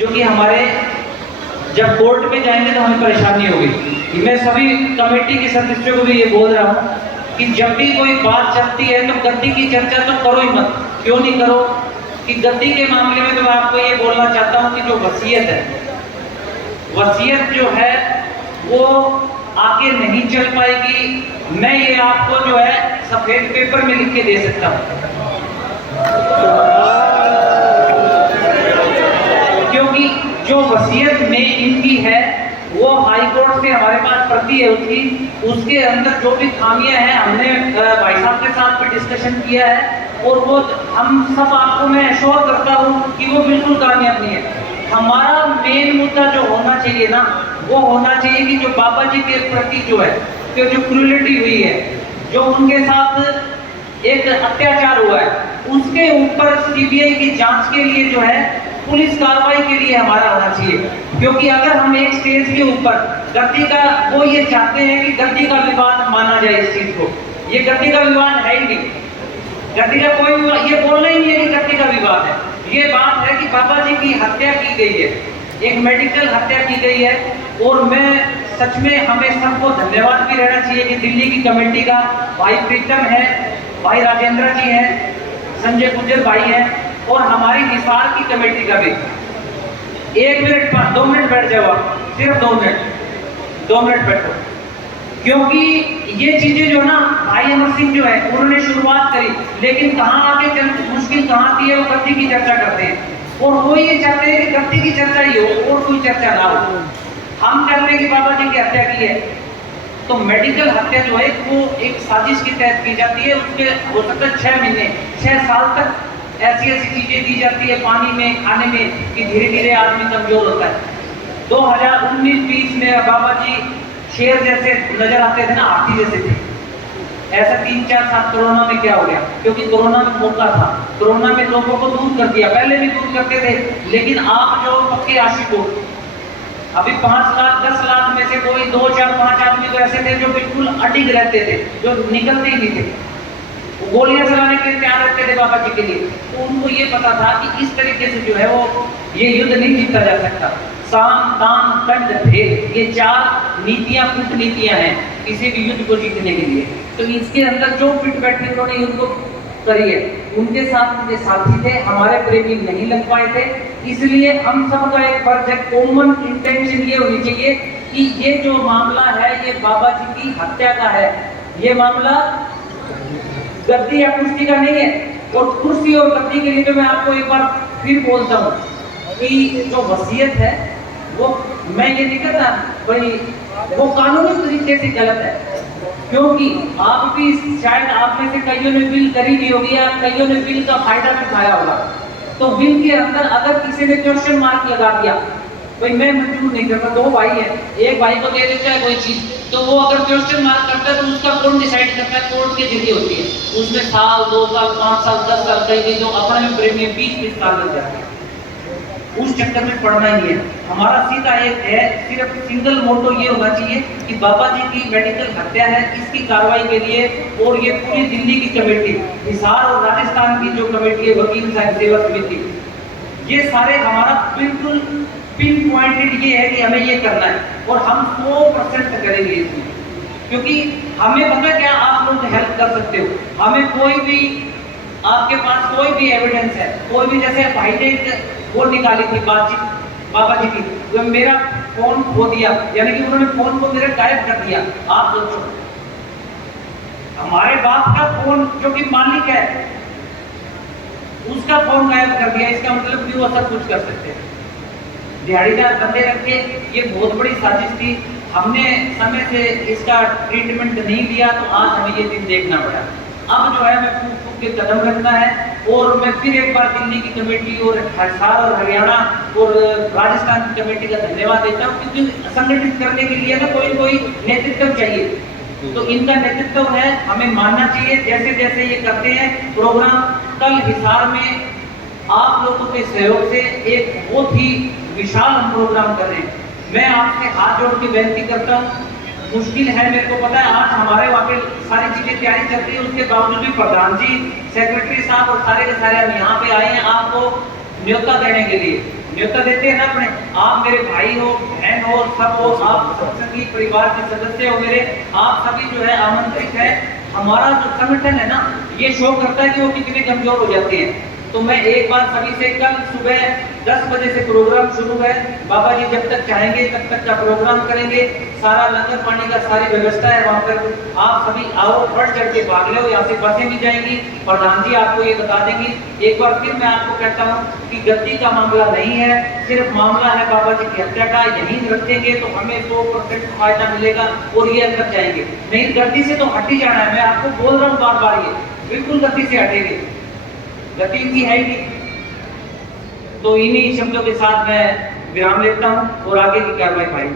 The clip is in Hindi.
जो कि हमारे जब कोर्ट में जाएंगे तो हमें परेशानी होगी। मैं सभी कमेटी के सदस्यों को भी ये बोल रहा हूँ कि जब भी कोई बात चलती है तो गद्दी की चर्चा तो करो ही मत। क्यों नहीं करो कि गद्दी के मामले में तो मैं आपको ये बोलना चाहता हूँ कि जो वसीयत है, वसीयत जो है वो आगे नहीं चल पाएगी। मैं ये आपको जो है सफेद पेपर में लिख के दे सकता हूँ, क्योंकि जो वसीयत में इनकी है वो हाई कोर्ट से हमारे पास प्रति है उसके अंदर जो भी खामियां हैं हमने भाई साहब के साथ भी डिस्कशन किया है, और वो हम सब आपको मैं एश्योर करता हूँ कि वो बिल्कुल कामयाब नहीं है। हमारा मेन मुद्दा जो होना चाहिए ना, वो होना चाहिए कि जो बाबा जी के प्रति जो है जो क्रूरलिटी हुई है, जो उनके साथ एक अत्याचार हुआ है, उसके ऊपर सीबीआई की जांच के लिए जो है पुलिस कार्रवाई के लिए हमारा होना चाहिए। क्योंकि अगर हम एक स्टेज के ऊपर गद्दी का, वो ये चाहते हैं कि गद्दी का विवाद माना जाए इस चीज को, ये गद्दी का विवाद है ही नहीं, गद्दी का कोई ये बोलना ही नहीं है कि गद्दी का विवाद है। ये बात है कि बाबा जी की हत्या की गई है, एक मेडिकल हत्या की गई है। और मैं सच में हमें सबको धन्यवाद भी रहना चाहिए कि दिल्ली की कमेटी का भाई प्रीतम है, भाई राजेंद्र जी हैं, संजय गुज्जर भाई हैं, और हमारी हिसार की कमेटी का भी। 1 मिनट 2 मिनट बैठ जाओ आप, सिर्फ 2 मिनट बैठो, क्योंकि ये चीजें जो ना भाई अमर सिंह जो है उन्होंने शुरुआत करी, लेकिन कहाँ आगे मुश्किल कहाँ थी है, वो गद्दी की चर्चा करते हैं और वो ये चाहते हैं कि गद्दी की चर्चा ही हो और कोई चर्चा ना हो। हम चाहते हैं कि बाबा जी की हत्या की है तो मेडिकल हत्या जो है वो एक साजिश के तहत की जाती है, उसके हो सकता है 6 महीने 6 साल तक ऐसी चीजें दी जाती है पानी में खाने में कि धीरे धीरे आदमी कमजोर होता है। 2019-20 में बाबा जी शेर जैसे नजर आते थे ना, हाथी जैसे थे। ऐसा 3-4 साल कोरोना में क्या हो गया, क्योंकि कोरोना में मौका था, कोरोना में लोगों को दूर कर दिया, पहले भी दूर करते थे, लेकिन आप जो पक्के आशिक हो, अभी 5 लाख 10 लाख में से कोई 2 4 5 आदमी तो ऐसे थे जो बिल्कुल अडिग रहते थे, जो निकलते ही नहीं थे, गोलियां चलाने के लिए तैयार रहते थे बाबा जी के लिए। तो उनको ये पता था कि इस तरीके से जो है वो ये युद्ध नहीं जीता जा सकता। साम दान दंड भेद, ये 4 नीतियां कूटनीतियां हैं किसी भी युद्ध को जीतने के लिए। तो इसके अंदर जो फिट बैठे उन्होंने उनको करी है, उनके साथ उनके साथी थे, हमारे प्रेमी नहीं लग पाए थे। इसलिए हम सब का एक फर्ज है, कॉमन इंटेंशन ये होनी चाहिए कि ये जो मामला है ये बाबा जी की हत्या का है, ये मामला गद्दी या कुर्सी का नहीं है। और कुर्सी और गद्दी के लिए तो मैं आपको एक बार फिर बोलता हूँ कि जो वसीयत है वो मैं ये नहीं कहता भाई वो कानूनी तरीके से गलत है, क्योंकि आप भी शायद आप में से कईयों ने बिल करी नहीं होगी या कईयों ने बिल का फायदा उठाया होगा। तो बिल के अंदर अगर किसी ने क्वेश्चन मार्क लगा दिया, भाई मैं मंजूर नहीं करता, 2 भाई है, एक भाई को दे देता है कोई चीज, तो वो अगर क्वेश्चन मार्क करता है तो उसका कौन डिसाइड करता है? कोर्ट के जरिए होती है। उसमें साल 2 साल 5 साल 10 साल कई जो अपने में प्रेमी 20 साल लग जाते हैं, उस चक्कर में पड़ना ही है। हमारा सीधा एक है, सिर्फ सिंगल मोटो ये होना चाहिए कि बाबा जी की मेडिकल हत्या है, इसकी कार्रवाई के लिए, और ये पूरी दिल्ली की कमेटी, हिसार और राजस्थान की जो कमेटी है, वकील साहब सेवा समिति, ये सारे हमारा बिल्कुल पिन पॉइंटेड ये है कि हमें ये करना है और हम 100% करेंगे इसमें, क्योंकि हमें पता क्या आप लोग हेल्प कर सकते हो। हमें कोई भी, आपके पास कोई भी एविडेंस है, कोई भी, जैसे भाई ने वो निकाली थी बातचीत बाबा जी की, तो मेरा फोन खो दिया, यानी कि उन्होंने फोन को मेरे गायब कर दिया। आप सोचो, हमारे बाप का फोन जो कि मालिक है उसका फोन गायब कर दिया, इसका मतलब भी वो सब कुछ कर सकते हैं। दिहाड़ीदार बंदे रखे, ये बहुत बड़ी साजिश थी। हमने समय से इसका ट्रीटमेंट नहीं दिया तो आज हमें ये दिन देखना पड़ा। अब जो है मैं फूक फूक के कदम रखना है, और मैं फिर एक बार दिल्ली की कमेटी और हिसार और हरियाणा और राजस्थान की कमेटी का धन्यवाद देता हूँ, क्योंकि संगठित करने के लिए ना कोई नेतृत्व चाहिए, तो इनका नेतृत्व है, हमें मानना चाहिए। जैसे जैसे ये करते हैं प्रोग्राम, कल हिसार में आप लोगों के सहयोग से एक बहुत ही विशाल हम प्रोग्राम कर रहे हैं। मैं आपसे हाथ जोड़ के विनती करता हूँ, मुश्किल है मेरे को पता है, आज हमारे वहाँ पे सारी चीजें तैयारी चल रही है, उसके बावजूद भी प्रधान जी, सेक्रेटरी साहब और सारे के सारे हम यहाँ पे आए हैं आपको न्योता देने के लिए। न्योता देते हैं ना अपने, आप मेरे भाई हो, बहन हो, सब हो, आप सत्संगी परिवार के सदस्य हो मेरे, आप सभी जो है आमंत्रित है। हमारा जो संगठन है ना, ये शो करता है कि वो कितने कमजोर हो जाते हैं। तो मैं एक बार सभी से, कल सुबह 10 बजे से प्रोग्राम शुरू है, बाबा जी जब तक चाहेंगे तब तक का प्रोग्राम करेंगे, सारा लंगर पानी का सारी व्यवस्था है वहाँ पर। आप सभी आओ, बढ़ चढ़ के भाग लो, यहाँ से बसें भी जाएंगी, प्रधान जी आपको ये बता देंगी। एक बार फिर मैं आपको कहता हूँ कि गद्दी का मामला नहीं है, सिर्फ मामला है बाबा जी की हत्या का। यहीं रखेंगे तो हमें 100% फायदा मिलेगा और ये अंदर जाएंगे, नहीं गद्दी से तो हट ही जाना है। मैं आपको बोल रहा हूँ बार बार, ये बिल्कुल गद्दी से हटेंगे, गति इनकी है ही नहीं। तो इन्हीं शब्दों के साथ मैं विराम लेता हूँ और आगे की कार्रवाई भाई